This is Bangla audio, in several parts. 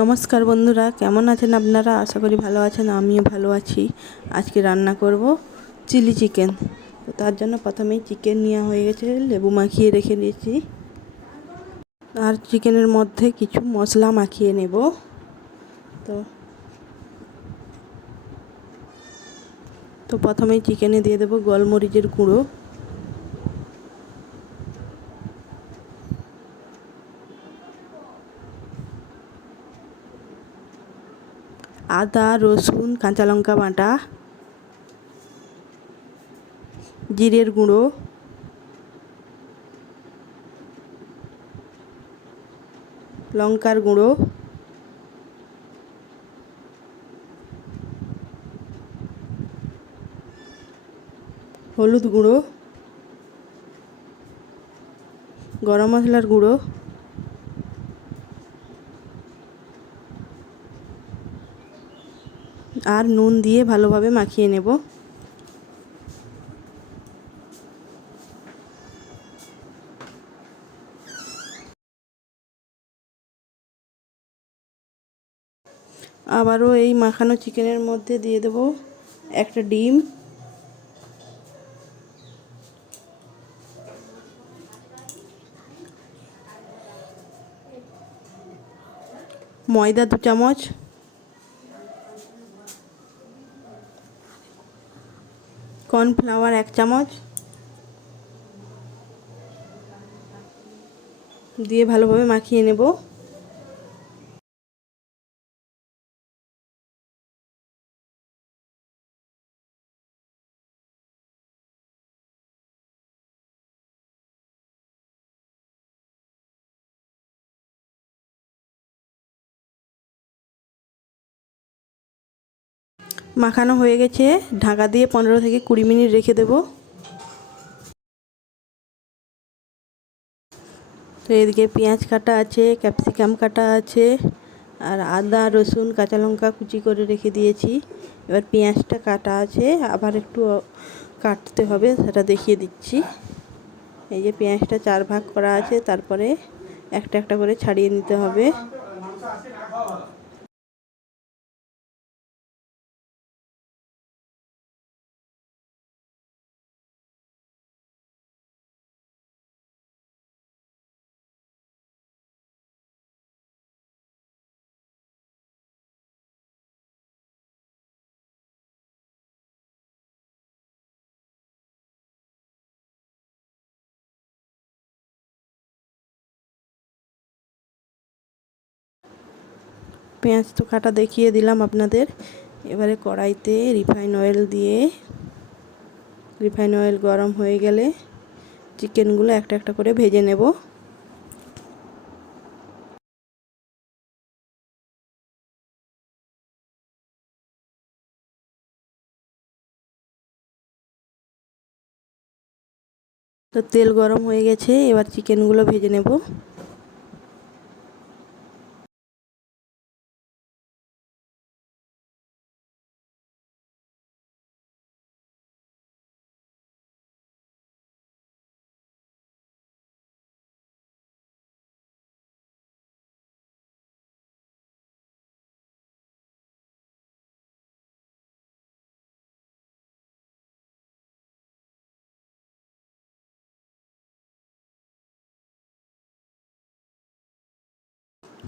নমস্কার বন্ধুরা, কেমন আছেন আপনারা? আশা করি ভালো আছেন, আমিও ভালো আছি। আজকে রান্না করব চিলি চিকেন। তো তার জন্য প্রথমেই চিকেন নেওয়া হয়ে গেছে, লেবু মাখিয়ে রেখে দিয়েছি। আর চিকেনের মধ্যে কিছু মশলা মাখিয়ে নেব। তো তো প্রথমেই চিকেনে দিয়ে দেবো গোলমরিচের গুঁড়ো। আদা রসুন কাঁচা লঙ্কা বাটা জিরের গুঁড়ো লঙ্কার গুঁড়ো হলুদ গুঁড়ো গরম মশলার গুঁড়ো আর নুন দিয়ে ভালোভাবে মাখিয়ে নেব। আবারও এই মাখানো চিকেনের মধ্যে দিয়ে দেব একটা ডিম। ময়দা দু চামচ। কর্নফ্লাওয়ার এক চামচ। দিয়ে ভালোভাবে মাখিয়ে নেব। মাখানো হয়ে গেছে। ঢাকা দিয়ে পনেরো থেকে কুড়ি মিনিট রেখে দেব। তো এদিকে পেঁয়াজ কাটা আছে, ক্যাপসিকাম কাটা আছে, আর আদা, রসুন, কাঁচা লঙ্কা কুচি করে রেখে দিয়েছি। এবার পেঁয়াজটা কাটা আছে, আবার একটু কাটতে হবে, সেটা দেখিয়ে দিচ্ছি। এই যে পেঁয়াজটা চার ভাগ করা আছে, তারপরে একটা একটা করে ছাড়িয়ে নিতে হবে। পেঁয়াজ তো কাটা দেখিয়ে দিলাম আপনাদের। এবারে কড়াইতে রিফাইন অয়েল দিয়ে, রিফাইন অয়েল গরম হয়ে গেলে চিকেনগুলো একটা একটা করে ভেজে নেব। তো তেল গরম হয়ে গেছে, এবার চিকেনগুলো ভেজে নেব।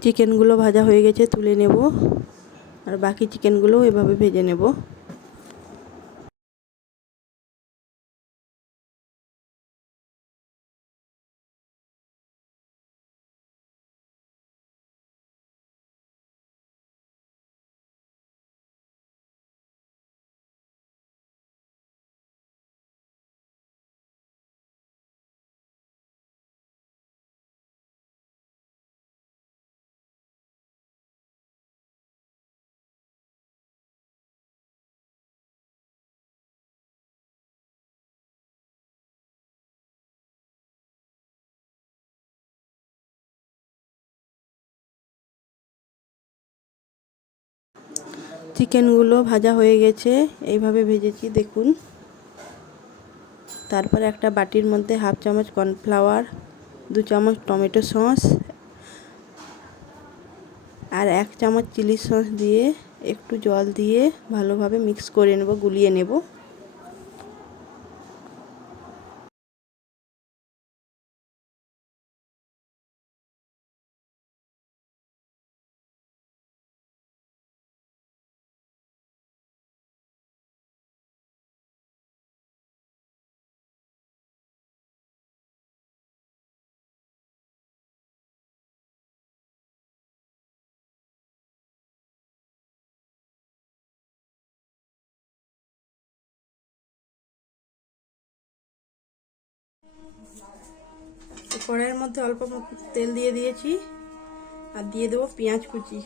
চিকেনগুলো ভাজা হয়ে গেছে তুলে নেব। আর বাকি চিকেনগুলোও এভাবে ভেজে নেব। চিকেনগুলো ভাজা হয়ে গেছে, এইভাবে ভেজেছি, দেখুন। তারপর একটা বাটির মধ্যে হাফ চামচ কর্নফ্লাওয়ার, দু চামচ টমেটো সস আর এক চামচ চিলি সস দিয়ে একটু জল দিয়ে ভালোভাবে মিক্স করে নেব, গুলিয়ে নেব। কড়াইয়ের মধ্যে অল্প তেল দিয়ে দিয়েছি। আর দিয়ে দেবো পেঁয়াজ কুচি।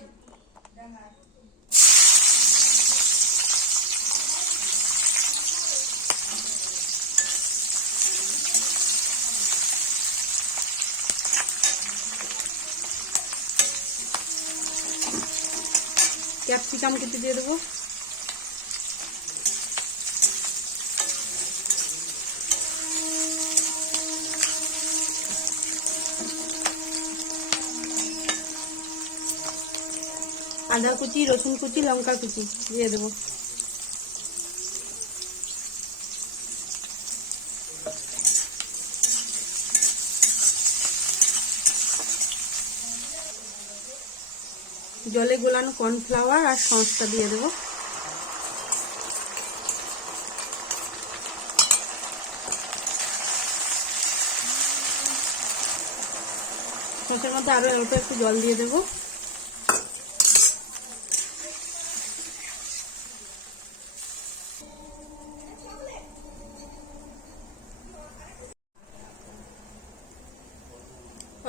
ক্যাপসিকাম কুচি দিয়ে দেবো। আদা কুচি, রসুন কুচি লঙ্কা কুচি দিয়ে দেবো। জলে গোলানো কর্নফ্লাওয়ার আর সসটা দিয়ে দেবো। সসের মধ্যে আরও অল্প একটু জল দিয়ে দেবো।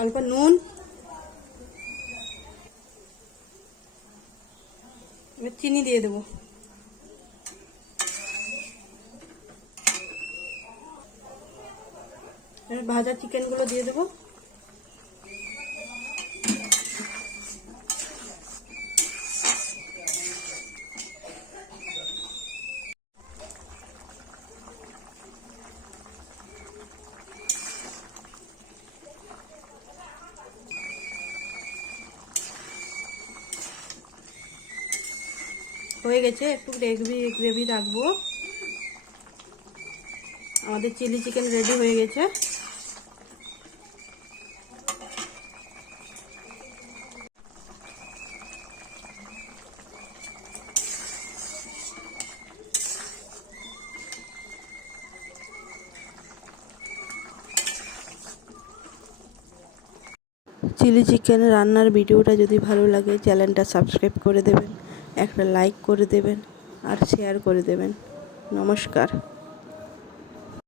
অল্প নুন। এবার চিনি দিয়ে দেবো। ভাজা চিকেনগুলো দিয়ে দেবো। হয়ে গেছে, একটু গ্রেভি গ্রেভি রাখব। আমাদের চিলি চিকেন রেডি হয়ে গেছে। চিলি চিকেন রান্নার ভিডিওটা যদি ভালো লাগে চ্যানেলটা সাবস্ক্রাইব করে দেবেন। একটা লাইক করে দেবেন আর শেয়ার করে দেবেন। নমস্কার।